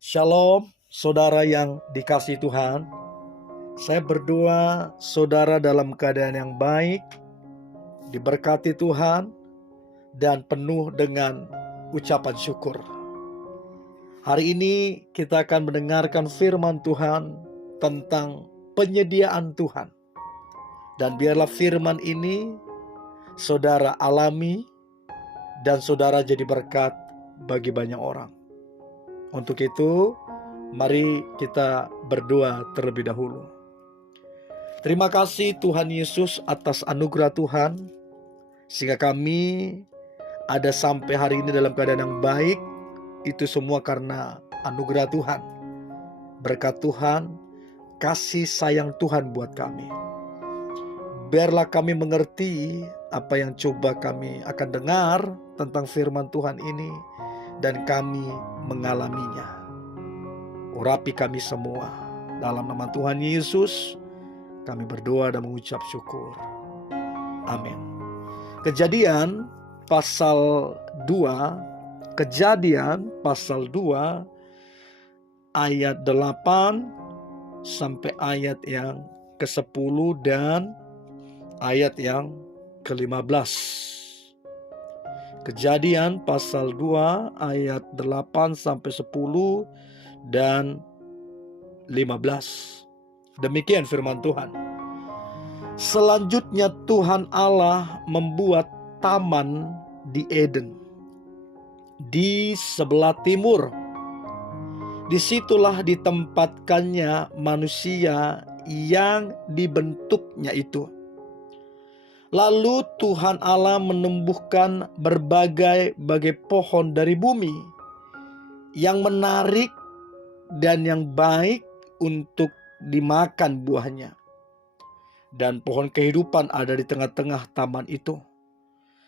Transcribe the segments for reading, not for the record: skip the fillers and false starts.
Shalom, saudara yang dikasihi Tuhan. Saya berdoa saudara dalam keadaan yang baik, diberkati Tuhan, dan penuh dengan ucapan syukur. Hari ini kita akan mendengarkan firman Tuhan tentang penyediaan Tuhan. Dan biarlah firman ini saudara alami dan saudara jadi berkat bagi banyak orang. Untuk itu, mari kita berdoa terlebih dahulu. Terima kasih Tuhan Yesus atas anugerah Tuhan, sehingga kami ada sampai hari ini dalam keadaan yang baik. Itu semua karena anugerah Tuhan, berkat Tuhan, kasih sayang Tuhan buat kami. Biarlah kami mengerti apa yang coba kami akan dengar tentang firman Tuhan ini, dan kami mengalaminya. Urapi kami semua. Dalam nama Tuhan Yesus, kami berdoa dan mengucap syukur. Amin. Kejadian pasal 2, ayat 8 sampai ayat yang ke-10 dan ayat yang ke-15. Kejadian pasal 2 ayat 8 sampai 10 dan 15. Demikian firman Tuhan. Selanjutnya Tuhan Allah membuat taman di Eden, di sebelah timur. Disitulah ditempatkannya manusia yang dibentuknya itu. Lalu Tuhan Allah menumbuhkan berbagai pohon dari bumi yang menarik dan yang baik untuk dimakan buahnya. Dan pohon kehidupan ada di tengah-tengah taman itu,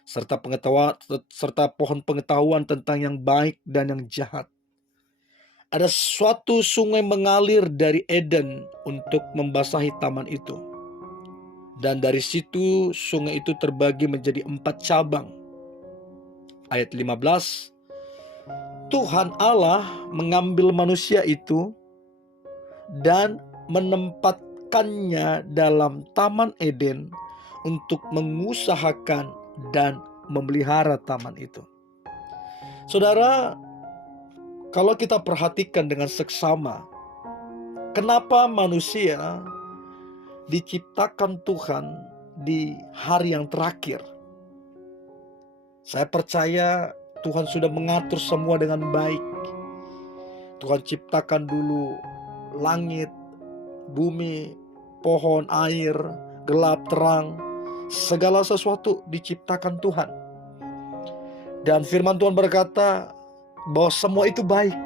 serta pohon pengetahuan tentang yang baik dan yang jahat. Ada suatu sungai mengalir dari Eden untuk membasahi taman itu. Dan dari situ sungai itu terbagi menjadi 4 cabang. Ayat 15. Tuhan Allah mengambil manusia itu dan menempatkannya dalam taman Eden untuk mengusahakan dan memelihara taman itu. Saudara, kalau kita perhatikan dengan seksama, kenapa manusia diciptakan Tuhan di hari yang terakhir? Saya percaya Tuhan sudah mengatur semua dengan baik. Tuhan ciptakan dulu langit, bumi, pohon, air, gelap, terang. Segala sesuatu diciptakan Tuhan. Dan firman Tuhan berkata bahwa semua itu baik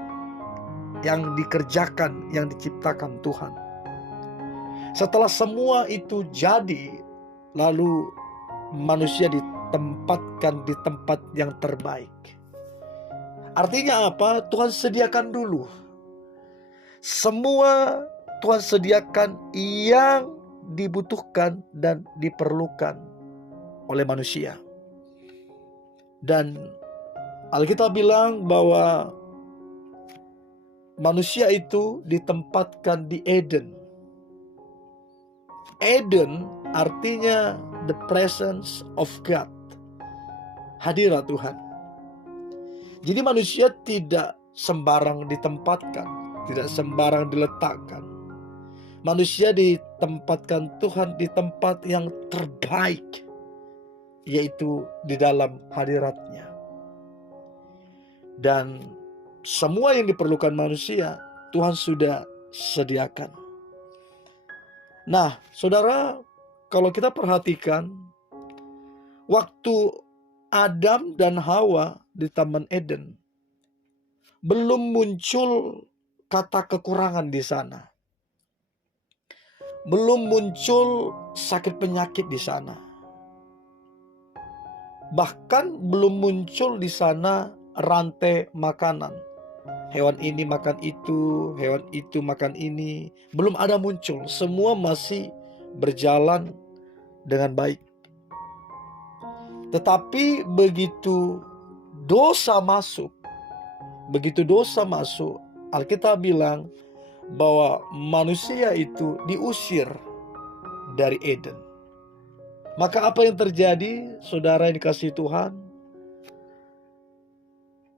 yang dikerjakan, yang diciptakan Tuhan. Setelah semua itu jadi, lalu manusia ditempatkan di tempat yang terbaik. Artinya apa? Tuhan sediakan dulu. Semua Tuhan sediakan yang dibutuhkan dan diperlukan oleh manusia. Dan Alkitab bilang bahwa manusia itu ditempatkan di Eden. Eden artinya the presence of God, hadirat Tuhan. Jadi manusia tidak sembarang ditempatkan, tidak sembarang diletakkan. Manusia ditempatkan Tuhan di tempat yang terbaik, yaitu di dalam hadiratnya. Dan semua yang diperlukan manusia Tuhan sudah sediakan. Nah, saudara, kalau kita perhatikan, waktu Adam dan Hawa di Taman Eden, belum muncul kata kekurangan di sana. Belum muncul sakit penyakit di sana. Bahkan belum muncul di sana rantai makanan. Hewan ini makan itu, hewan itu makan ini. Belum ada muncul. Semua masih berjalan dengan baik. Tetapi begitu dosa masuk, Alkitab bilang bahwa manusia itu diusir dari Eden. Maka apa yang terjadi, saudara yang dikasihi Tuhan?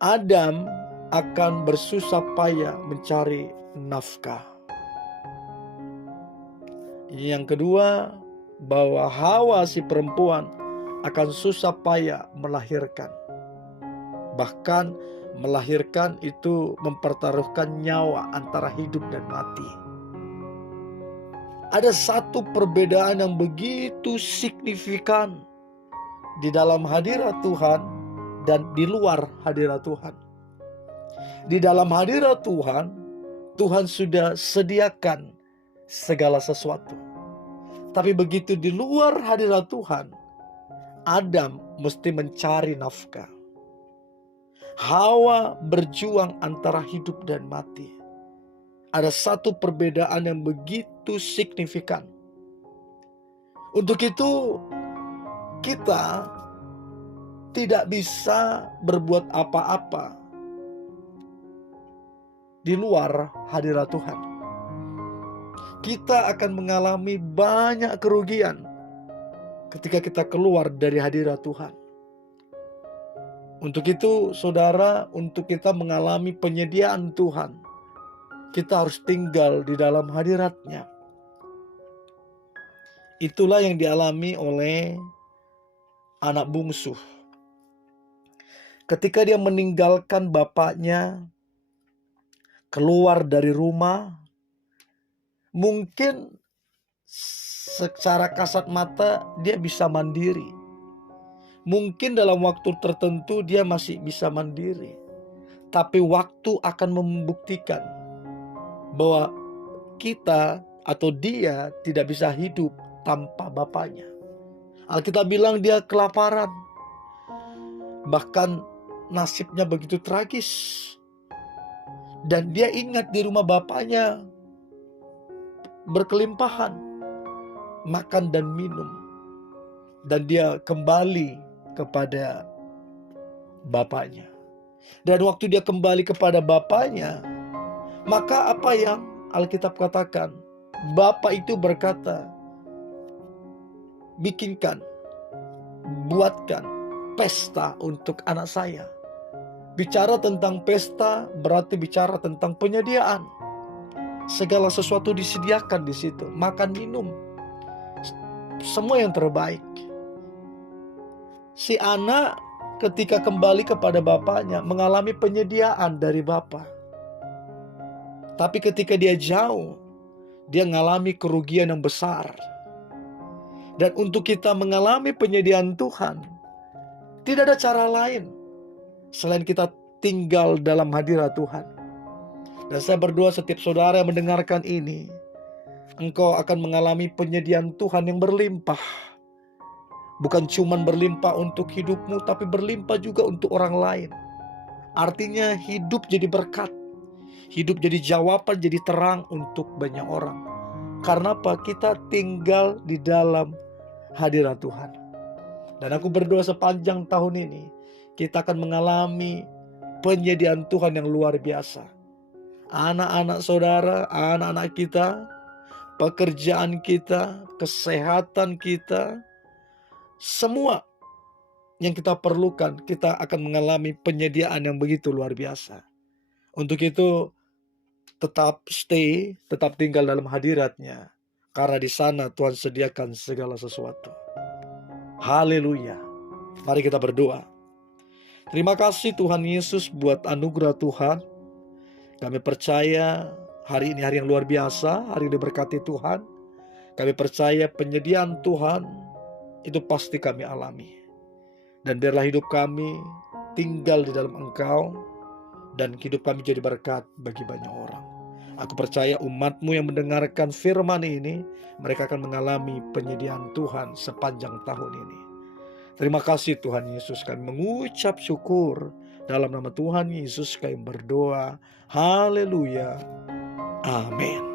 Adam akan bersusah payah mencari nafkah. Yang kedua, bahwa Hawa si perempuan akan susah payah melahirkan. Bahkan melahirkan itu mempertaruhkan nyawa antara hidup dan mati. Ada satu perbedaan yang begitu signifikan di dalam hadirat Tuhan dan di luar hadirat Tuhan. Di dalam hadirat Tuhan, Tuhan sudah sediakan segala sesuatu. Tapi begitu di luar hadirat Tuhan, Adam mesti mencari nafkah. Hawa berjuang antara hidup dan mati. Ada satu perbedaan yang begitu signifikan. Untuk itu, kita tidak bisa berbuat apa-apa di luar hadirat Tuhan. Kita akan mengalami banyak kerugian ketika kita keluar dari hadirat Tuhan. Untuk itu, saudara, untuk kita mengalami penyediaan Tuhan, kita harus tinggal di dalam hadirat-Nya. Itulah yang dialami oleh anak bungsu. Ketika dia meninggalkan bapaknya, keluar dari rumah, mungkin secara kasat mata dia bisa mandiri. Mungkin dalam waktu tertentu dia masih bisa mandiri. Tapi waktu akan membuktikan bahwa kita atau dia tidak bisa hidup tanpa bapaknya. Alkitab bilang dia kelaparan. Bahkan nasibnya begitu tragis. Dan dia ingat di rumah bapaknya berkelimpahan makan dan minum, dan dia kembali kepada bapaknya. Dan waktu dia kembali kepada bapaknya, maka apa yang Alkitab katakan? Bapak itu berkata, buatkan pesta untuk anak saya. Bicara tentang pesta berarti bicara tentang penyediaan. Segala sesuatu disediakan di situ, makan, minum, semua yang terbaik. Si anak ketika kembali kepada bapaknya mengalami penyediaan dari bapak. Tapi ketika dia jauh, dia mengalami kerugian yang besar. Dan untuk kita mengalami penyediaan Tuhan, tidak ada cara lain selain kita tinggal dalam hadirat Tuhan. Dan saya berdoa setiap saudara yang mendengarkan ini, engkau akan mengalami penyediaan Tuhan yang berlimpah. Bukan cuma berlimpah untuk hidupmu, tapi berlimpah juga untuk orang lain. Artinya hidup jadi berkat. Hidup jadi jawaban, jadi terang untuk banyak orang. Karena apa? Kita tinggal di dalam hadirat Tuhan. Dan aku berdoa sepanjang tahun ini, kita akan mengalami penyediaan Tuhan yang luar biasa. Anak-anak saudara, anak-anak kita, pekerjaan kita, kesehatan kita, semua yang kita perlukan, kita akan mengalami penyediaan yang begitu luar biasa. Untuk itu, tetap tinggal dalam hadirat-Nya. Karena di sana Tuhan sediakan segala sesuatu. Haleluya. Mari kita berdoa. Terima kasih Tuhan Yesus buat anugerah Tuhan. Kami percaya hari ini hari yang luar biasa, hari yang diberkati Tuhan. Kami percaya penyediaan Tuhan itu pasti kami alami. Dan biarlah hidup kami tinggal di dalam Engkau, dan hidup kami jadi berkat bagi banyak orang. Aku percaya umat-Mu yang mendengarkan firman ini, mereka akan mengalami penyediaan Tuhan sepanjang tahun ini. Terima kasih Tuhan Yesus, kami mengucap syukur. Dalam nama Tuhan Yesus kami berdoa. Haleluya. Amin.